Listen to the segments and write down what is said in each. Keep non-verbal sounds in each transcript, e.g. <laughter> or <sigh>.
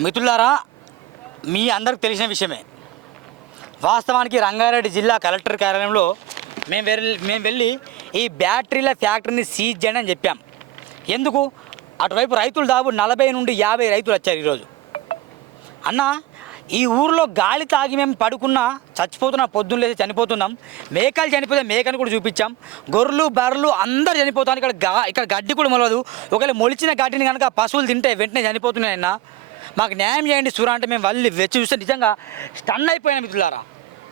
మిత్రులారా మీ అందరికి తెలిసిన విషయమే. వాస్తవానికి రంగారెడ్డి జిల్లా కలెక్టర్ కార్యాలయంలో మేము వెళ్ళి మేము వెళ్ళి ఈ బ్యాటరీల ఫ్యాక్టరీని సీజ్ చేయండి అని చెప్పాం. ఎందుకు? అటువైపు రైతులు దాదాపు నలభై నుండి యాభై రైతులు వచ్చారు ఈరోజు. అన్న ఈ ఊర్లో గాలి తాగి మేము పడుకున్నా చచ్చిపోతున్నా పొద్దున్న లేదా చనిపోతున్నాం. మేకలు చనిపోతే మేకను కూడా చూపించాం. గొర్రెలు బర్రెలు అందరు చనిపోతాను ఇక్కడ గా ఇక్కడ గడ్డి కూడా మొలవదు. ఒకవేళ మొలిచిన గడ్డిని కనుక పశువులు తింటే వెంటనే చనిపోతున్నాయన్నా మాకు న్యాయం చేయండి సూరా అంటే మేము వాళ్ళు వెచ్చి చూస్తే నిజంగా స్టన్ అయిపోయిన మిత్రులారా.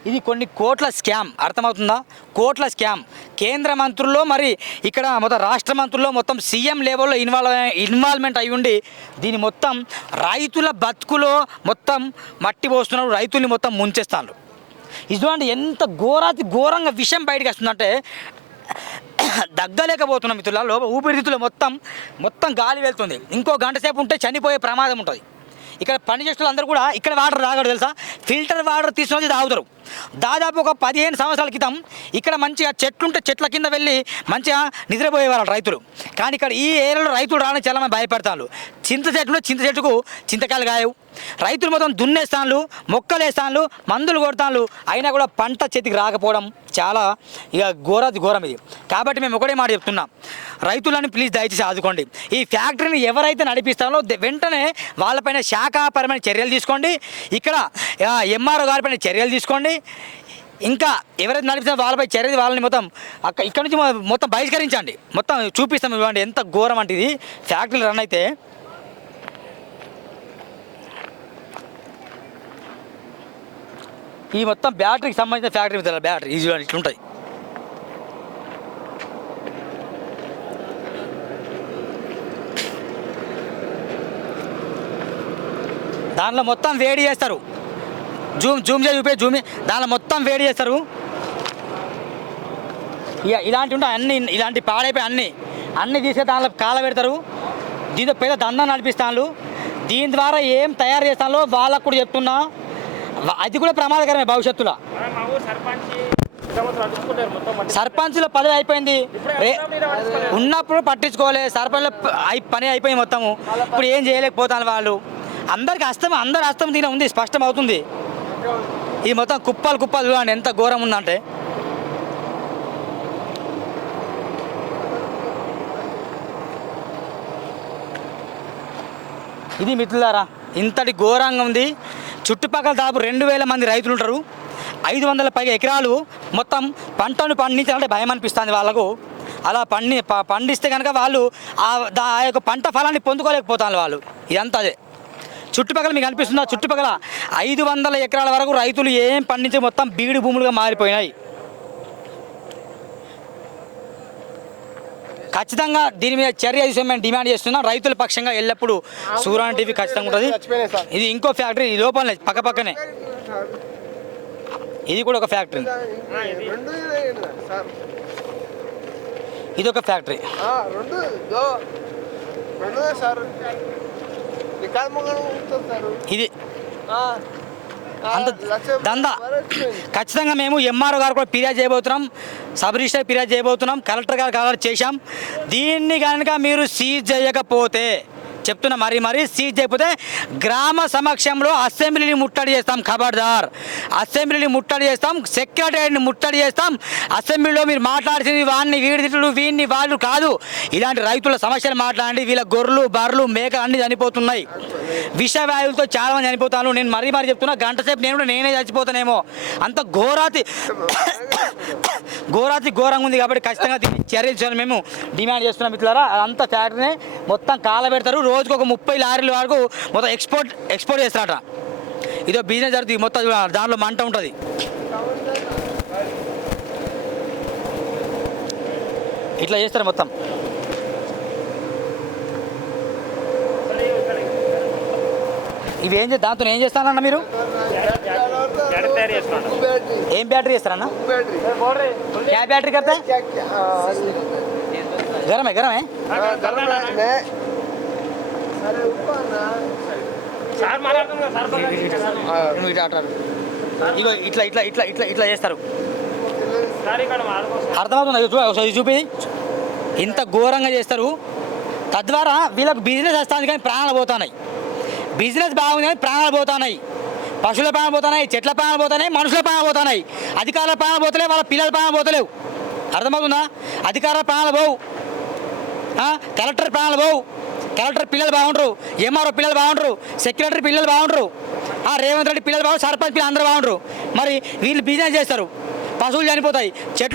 ఇది కొన్ని కోట్ల స్కామ్. అర్థమవుతుందా? కోట్ల స్కామ్. కేంద్ర మంత్రుల్లో మరి ఇక్కడ మొత్తం రాష్ట్ర మంత్రుల్లో మొత్తం సీఎం లెవెల్లో ఇన్వాల్వ్ ఇన్వాల్వ్మెంట్ అయి ఉండి దీని మొత్తం రైతుల బతుకులో మొత్తం మట్టి పోస్తున్నారు రైతుల్ని మొత్తం ముంచేస్తాను ఇటువంటి ఎంత ఘోరాతి ఘోరంగా విషయం బయటకు వస్తుందంటే దగ్గలేకపోతున్నాం మిత్రుల లోపల ఊపిరితిత్తులు మొత్తం మొత్తం గాలి వెళ్తుంది. ఇంకో గంట సేపు ఉంటే చనిపోయే ప్రమాదం ఉంటుంది. ఇక్కడ పని చేసే అందరూ కూడా ఇక్కడ వాటర్ తాగడు తెలుసా? ఫిల్టర్ వాటర్ తీసుకొని తాగుతారు. దాదాపు ఒక పదిహేను సంవత్సరాల క్రితం ఇక్కడ మంచిగా చెట్లుంటే చెట్ల కింద వెళ్ళి మంచిగా నిద్రపోయేవాళ్ళు రైతులు. కానీ ఇక్కడ ఈ ఏరియాలో రైతులు రావడానికి చాలామంది భయపడతారు. చింత చెట్లు చింత చెట్టుకు చింతకాయలు కాయవు. రైతులు మొత్తం దున్నేస్తాన్లు మొక్కలు మందులు కొడతాన్లు. అయినా కూడా పంట చేతికి రాకపోవడం చాలా ఇక ఘోర ఘోరం ఇది. కాబట్టి మేము ఒకటే మాట చెప్తున్నాం. రైతులని ప్లీజ్ దయచేసి ఆదుకోండి. ఈ ఫ్యాక్టరీని ఎవరైతే నడిపిస్తారో వెంటనే వాళ్ళపైన శాఖాపరమైన చర్యలు తీసుకోండి. ఇక్కడ ఎంఆర్ఓ గారిపైన చర్యలు తీసుకోండి. ఇంకా ఎవరైతే నడిపిస్తారో వాళ్ళపై చర్య వాళ్ళని మొత్తం అక్కడ ఇక్కడ నుంచి మొత్తం బహిష్కరించండి. మొత్తం చూపిస్తాం ఇవ్వండి ఎంత ఘోరం అంటే ఇది. ఫ్యాక్టరీలు రన్ అయితే ఈ మొత్తం బ్యాటరీకి సంబంధించిన ఫ్యాక్టరీ మిత్రులారా, బ్యాటరీ ఇది ఇట్లుంటాయి. దానిలో మొత్తం వేడి చేస్తారు. జూమ్ జూమ్ చేసి చూపే జూమ్ దానిలో మొత్తం వేడి చేస్తారు. ఇక ఇలాంటి ఉంటాయి అన్ని ఇలాంటి పాడైపోయి అన్ని. అన్ని తీసే దానిలో కాల పెడతారు. దీంతో పెద్ద దండం నడిపిస్తాను దీని ద్వారా ఏం తయారు చేస్తానో వాళ్ళకు కూడా చెప్తున్నా. అది కూడా ప్రమాదకరమే భవిష్యత్తులో. సర్పంచ్ల పదవి అయిపోయింది. ఉన్నప్పుడు పట్టించుకోలే సర్పంచ్ల పని అయిపోయింది మొత్తము. ఇప్పుడు ఏం చేయలేకపోతాను వాళ్ళు? అందరికి అస్తం అందరి అస్తం దీని ఉంది స్పష్టం అవుతుంది. ఈ మొత్తం కుప్పలు కుప్పలు చూడండి ఎంత ఘోరం ఉందంటే. ఇది మిత్రులారా ఇంతటి ఘోరంగా ఉంది. చుట్టుపక్కల దాదాపు రెండు వేల మంది రైతులు ఉంటారు. ఐదు వందల పైగా ఎకరాలు మొత్తం పంటను పండించాలంటే భయం అనిపిస్తుంది వాళ్ళకు. అలా పండి ప- పండిస్తే కనుక వాళ్ళు ఆ దా- ఆ యొక్క పంట ఫలాన్ని పొందుకోలేకపోతారు వాళ్ళు. ఇదంతా అదే. చుట్టుపక్కల మీకు అనిపిస్తుందా? చుట్టుపక్కల ఐదు వందల ఎకరాల వరకు రైతులు ఏం పండించి మొత్తం బీడు భూములుగా మారిపోయినాయి. ఖచ్చితంగా దీని మీద చర్య తీసుకొని మేము డిమాండ్ చేస్తున్నాం. రైతుల పక్షంగా ఎల్లప్పుడూ సూర్యాన్ టీవీ ఖచ్చితంగా ఉంటుంది. ఇది ఇంకో ఫ్యాక్టరీ ఈ లోపలనే పక్క పక్కనే. ఇది కూడా ఒక ఫ్యాక్టరీ. ఇది ఒక ఫ్యాక్టరీ ఇదో అంత దందా. ఖచ్చితంగా మేము ఎంఆర్ఓ గారు కూడా ఫిర్యాదు చేయబోతున్నాం. సబ్ రిజిస్టర్ ఫిర్యాదు చేయబోతున్నాం. కలెక్టర్ గారు కావాలి చేశాం. దీన్ని కనుక మీరు సీజ్ చేయకపోతే చెప్తున్నా మరి మరి సీజ్ చేయకపోతే గ్రామ సమక్షంలో అసెంబ్లీని ముట్టడి చేస్తాం ఖబర్దార్ అసెంబ్లీని ముట్టడి చేస్తాం సెక్రటరీని ముట్టడి చేస్తాం. అసెంబ్లీలో మీరు మాట్లాడిసింది వాడిని వీడిదిట్లు వీడిని వాళ్ళు కాదు. ఇలాంటి రైతుల సమస్యలు మాట్లాడండి వీళ్ళ గొర్రెలు బర్రెలు మేకలు అన్ని చనిపోతున్నాయి. విషవాయువులతో చాలా మంది చనిపోతాను నేను మరీ మరీ చెప్తున్నా గంట సేపు నేను కూడా నేనే చచ్చిపోతానేమో. అంత ఘోరాతి <coughs> ఘోరాతి ఘోరంగా ఉంది కాబట్టి ఖచ్చితంగా దీన్ని చర్యలు మేము డిమాండ్ చేస్తున్నాం మిత్రులారా. అదంతా ఫ్యాక్టరీనే మొత్తం కాలబెడతారు. రోజుకు ఒక ముప్పై లారీల వరకు మొత్తం ఎక్స్పోర్ట్ ఎక్స్పోర్ట్ చేస్తారట. ఇదో బిజినెస్ జరుగుతుంది మొత్తం దాంట్లో మంట ఉంటుంది. ఇట్లా చేస్తారు మొత్తం. ఇవి ఏం దాంతో ఏం చేస్తానన్నా మీరు? ఏం బ్యాటరీ చేస్తారన్నా? క్యా బ్యాటరీ కదా గరమే గరమే. నువ్వు ఇగో ఇట్లా ఇట్లా ఇట్లా ఇట్లా ఇట్లా చేస్తారు. అర్థమవుతుంది? చూపి. ఇంత ఘోరంగా చేస్తారు. తద్వారా వీళ్ళకు బిజినెస్ వస్తుంది కానీ ప్రాణాలు పోతున్నాయి. బిజినెస్ బాగుంది కానీ ప్రాణాలు పోతున్నాయి. పశువుల ప్రాణాలు పోతున్నాయి చెట్ల ప్రాణాలు పోతున్నాయి మనుషుల ప్రాణాలు పోతున్నాయి. అధికారుల ప్రాణాలు పోతలేవు వాళ్ళ పిల్లల ప్రాణాలు పోతలేవు. అర్థమవుతుందా? అధికారుల ప్రాణాలు పోవు? కలెక్టర్ ప్రాణాలు పోవు. కలెక్టర్ పిల్లలు బాగుంటారు ఎంఆర్ఓ పిల్లలు బాగుంటారు సెక్రటరీ పిల్లలు బాగుంటారు ఆ రేవంత్ రెడ్డి పిల్లలు బాగుంటారు సర్పంచ్ పిల్లలు అందరూ బాగుంటారు మరి వీళ్ళు బిజినెస్ చేస్తారు పశువులు చనిపోతాయి చెట్లు